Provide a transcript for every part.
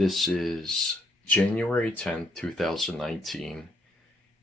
This is January 10th, 2019,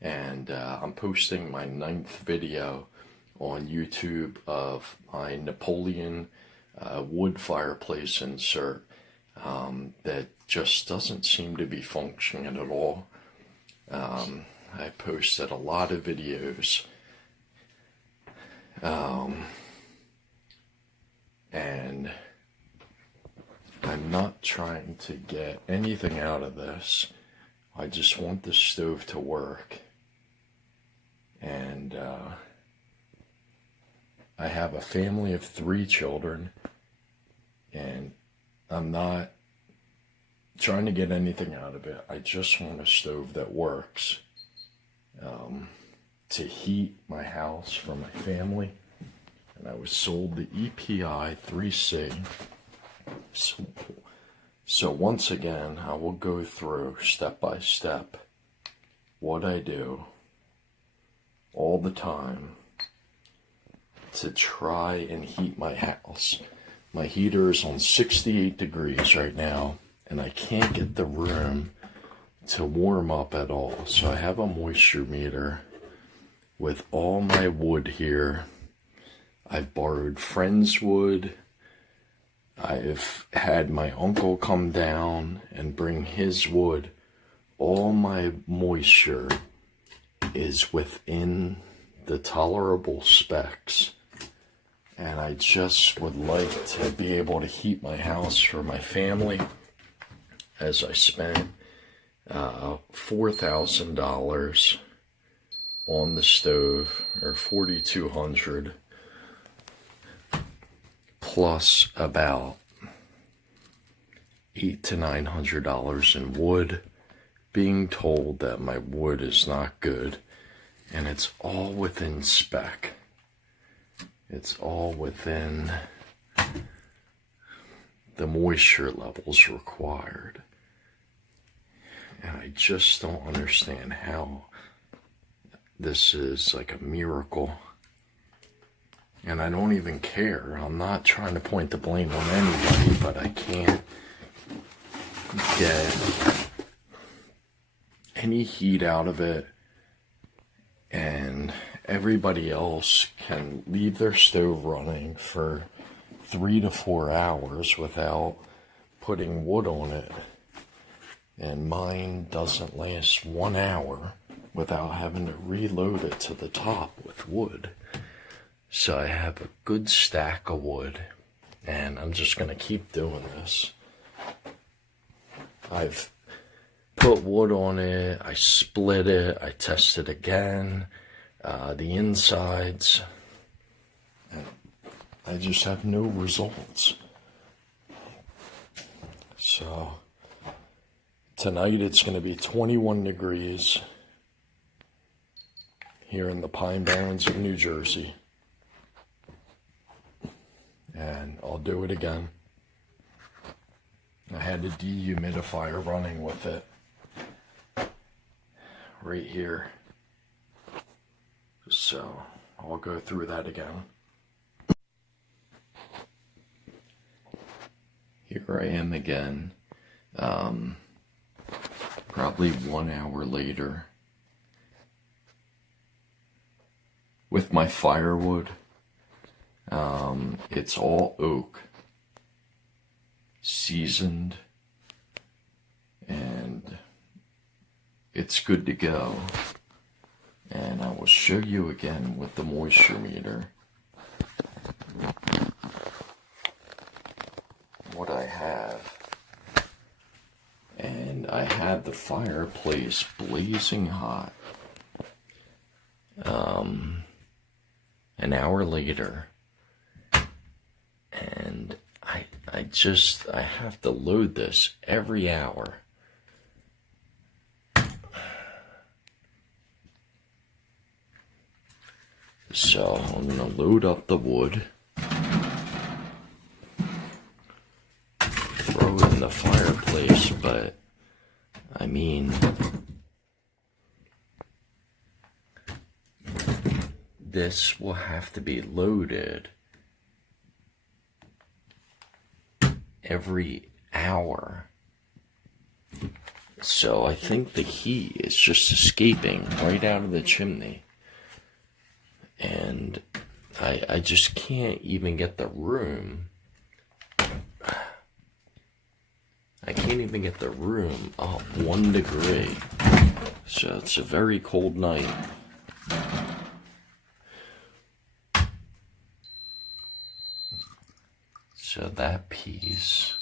and I'm posting my 9th video on YouTube of my Napoleon wood fireplace insert that just doesn't seem to be functioning at all. I posted a lot of videos, and I'm not trying to get anything out of this. I just want the stove to work. And I have a family of 3 children, and I'm not trying to get anything out of it. I just want a stove that works to heat my house for my family. And I was sold the EPI 3C. So once again, I will go through step by step what I do all the time to try and heat my house. My heater is on 68 degrees right now, and I can't get the room to warm up at all. So I have a moisture meter with all my wood here. I've borrowed friends' wood. I've had my uncle come down and bring his wood. All my moisture is within the tolerable specs, and I just would like to be able to heat my house for my family, as I spent $4,000 on the stove, or $4,200, plus about $800 to $900 in wood, being told that my wood is not good, and it's all within spec. It's all within the moisture levels required. And I just don't understand how this is like a miracle. And I don't even care. I'm not trying to point the blame on anybody, but I can't get any heat out of it. And everybody else can leave their stove running for 3 to 4 hours without putting wood on it. And mine doesn't last 1 hour without having to reload it to the top with wood. So I have a good stack of wood, and I'm just going to keep doing this. I've put wood on it, I split it, I tested again, the insides, and I just have no results. So tonight it's going to be 21 degrees here in the Pine Barrens of New Jersey. And I'll do it again. I had a dehumidifier running with it right here. So I'll go through that again. Here I am again, probably 1 hour later, with my firewood. It's all oak, seasoned, and it's good to go. And I will show you again with the moisture meter what I have. And I had the fireplace blazing hot. An hour later, and I have to load this every hour. So I'm gonna load up the wood, throw it in the fireplace, but I mean, this will have to be loaded every hour So I think the heat is just escaping right out of the chimney. And I just can't even get the room. I can't even get the room up 1 degree. So it's a very cold night. So that piece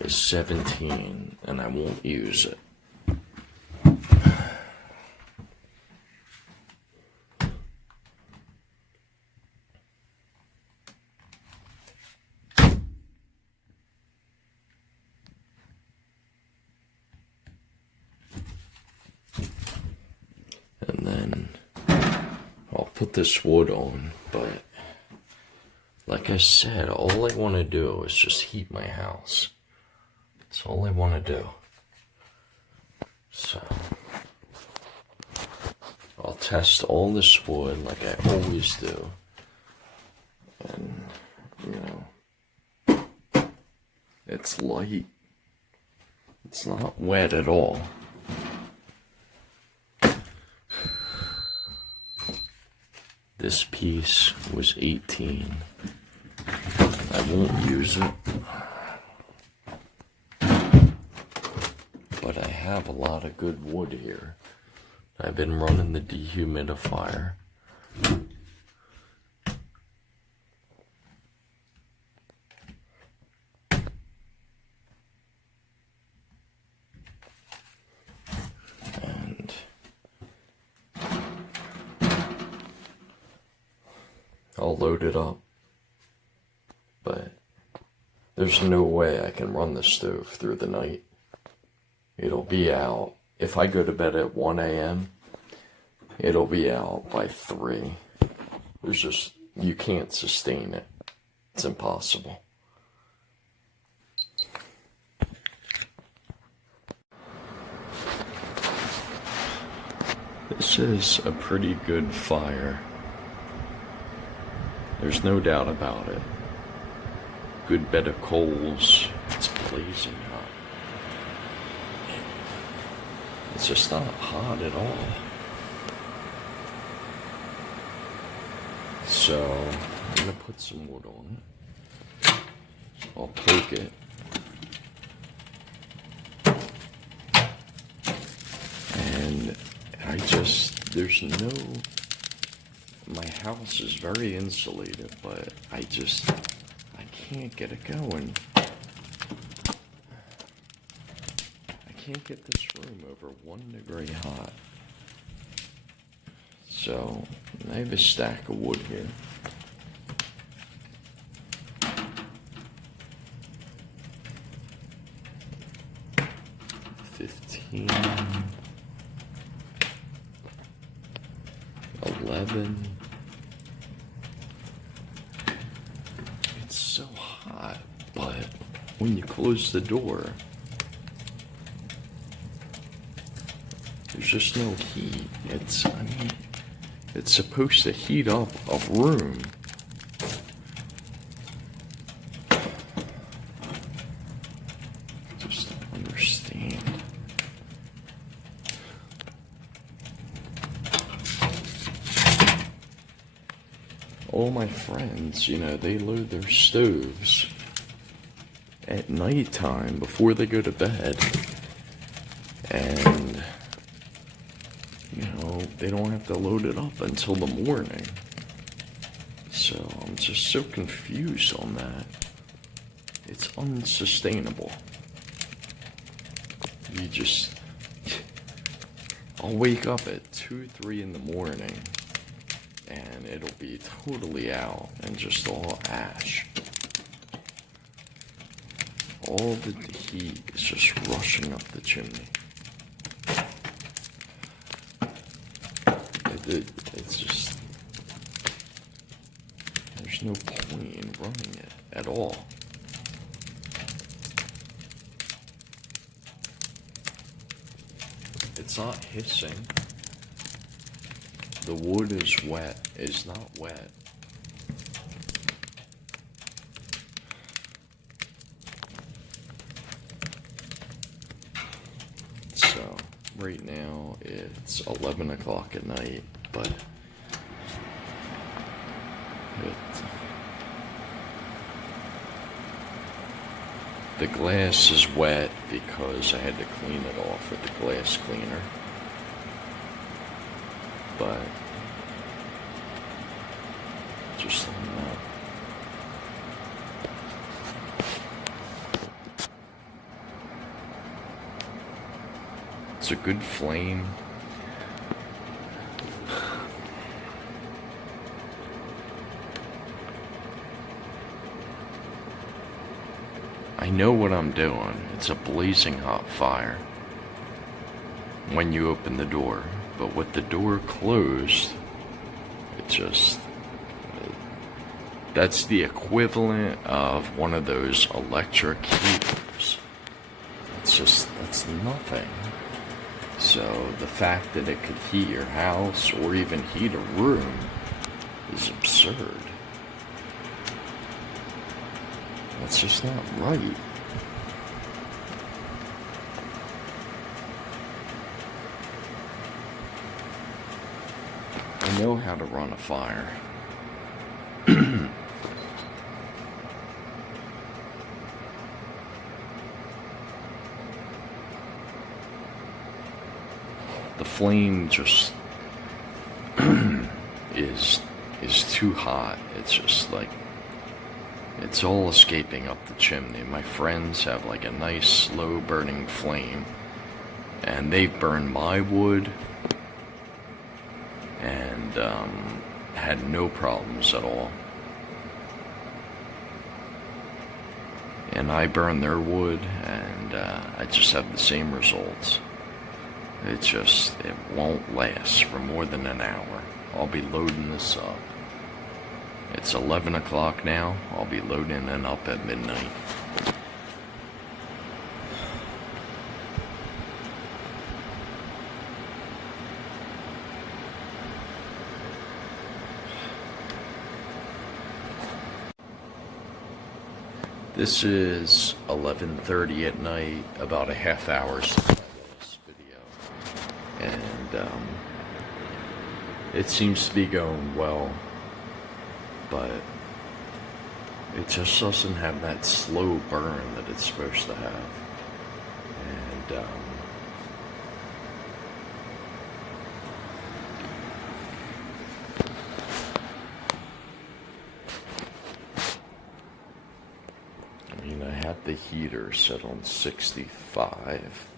is 17 and I won't use it. And then I'll put this wood on, but like I said, all I want to do is just heat my house. That's all I want to do. So I'll test all this wood like I always do. And, you know, it's light. It's not wet at all. This piece was 18. I won't use it. But I have a lot of good wood here. I've been running the dehumidifier. And I'll load it up. But there's no way I can run the stove through the night. It'll be out. If I go to bed at 1 a.m., it'll be out by 3. There's just, you can't sustain it. It's impossible. This is a pretty good fire. There's no doubt about it. Good bed of coals. It's blazing hot. It's just not hot at all. So, I'm gonna put some wood on it. I'll poke it. And there's no, my house is very insulated, but I can't get it going. I can't get this room over 1 degree hot. So, I have a stack of wood here. $15, $11. It's so hot, but when you close the door, there's just no heat. It's supposed to heat up a room. Just don't understand. All my friends, they load their stoves at nighttime before they go to bed. And they don't have to load it up until the morning. So I'm just so confused on that. It's unsustainable. I'll wake up at 2, 3 in the morning and it'll be totally out and just all ash. All the heat is just rushing up the chimney. It's just, there's no point in running it at all. It's not hissing. The wood is not wet. Right now it's 11 o'clock at night, but the glass is wet because I had to clean it off with the glass cleaner. But just like that. It's a good flame. I know what I'm doing. It's a blazing hot fire when you open the door, but with the door closed, it just, that's the equivalent of one of those electric heaters. That's nothing. So the fact that it could heat your house or even heat a room is absurd. That's just not right. I know how to run a fire. The flame just is too hot. It's just like, it's all escaping up the chimney. My friends have like a nice slow burning flame, and they've burned my wood and had no problems at all. And I burn their wood and I just have the same results. It won't last for more than an hour. I'll be loading this up. It's 11 o'clock now. I'll be loading it up at midnight. This is 11:30 at night, about a half hour since my last video. And it seems to be going well, but it just doesn't have that slow burn that it's supposed to have. And I mean, I have the heater set on 65.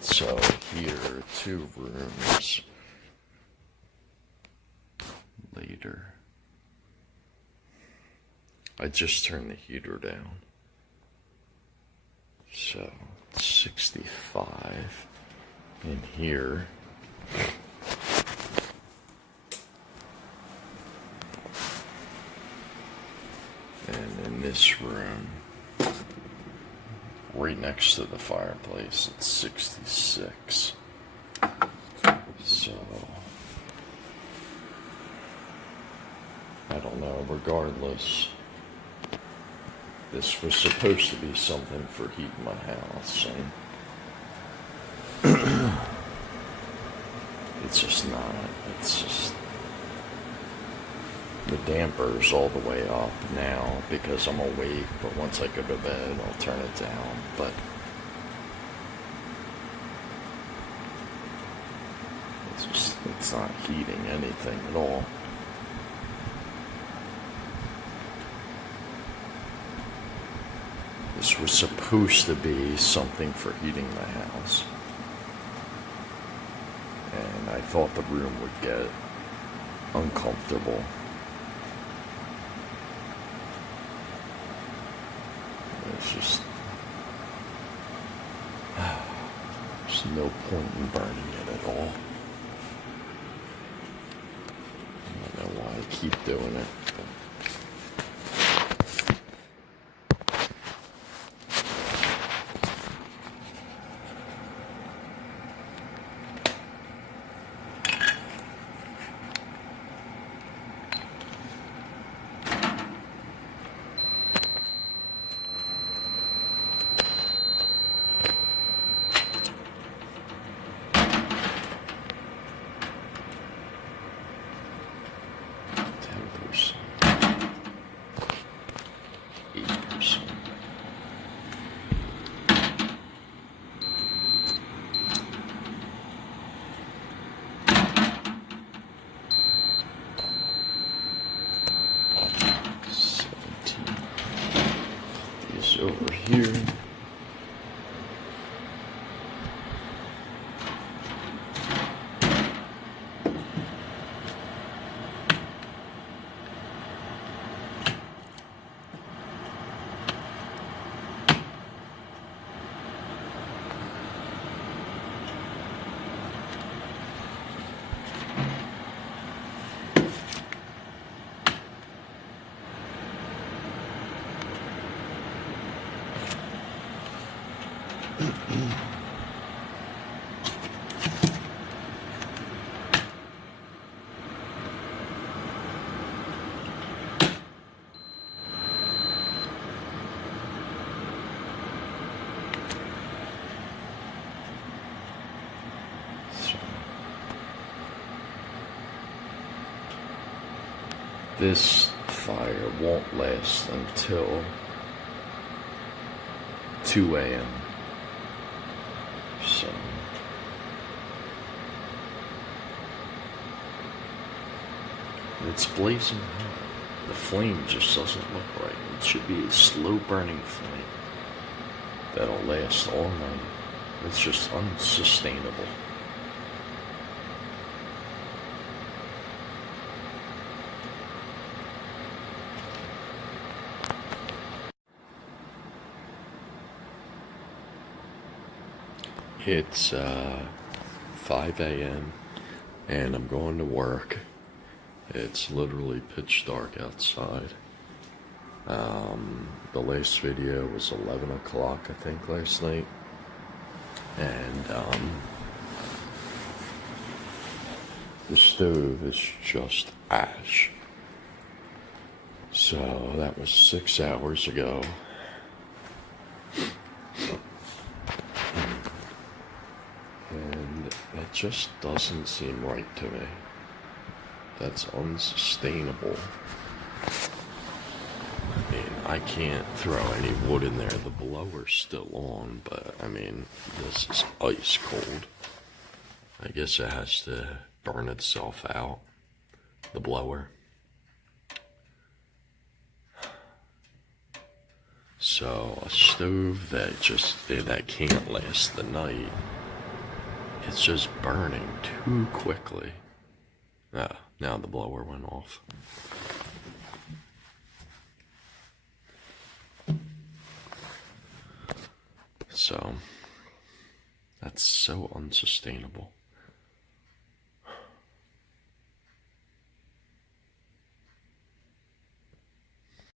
So here, 2 rooms later, I just turned the heater down. So 65 in here. And in this room, right next to the fireplace, it's 66. So, I don't know, regardless, this was supposed to be something for heating my house, and it's just not. It's just, the damper's all the way up now because I'm awake, but once I go to bed, I'll turn it down. But it's not heating anything at all. This was supposed to be something for heating my house, and I thought the room would get uncomfortable. It's just, there's no point in burning it at all. I don't know why I keep doing it. over here. This fire won't last until 2 a.m. So it's blazing hot. The flame just doesn't look right. It should be a slow burning flame that'll last all night. It's just unsustainable. It's 5 a.m. and I'm going to work. It's literally pitch dark outside. The last video was 11 o'clock, I think, last night. And the stove is just ash. So that was 6 hours ago. And that just doesn't seem right to me. That's unsustainable. I mean, I can't throw any wood in there. The blower's still on, but I mean, this is ice cold. I guess it has to burn itself out, the blower. So a stove that can't last the night, it's just burning too quickly. Now the blower went off. So that's so unsustainable.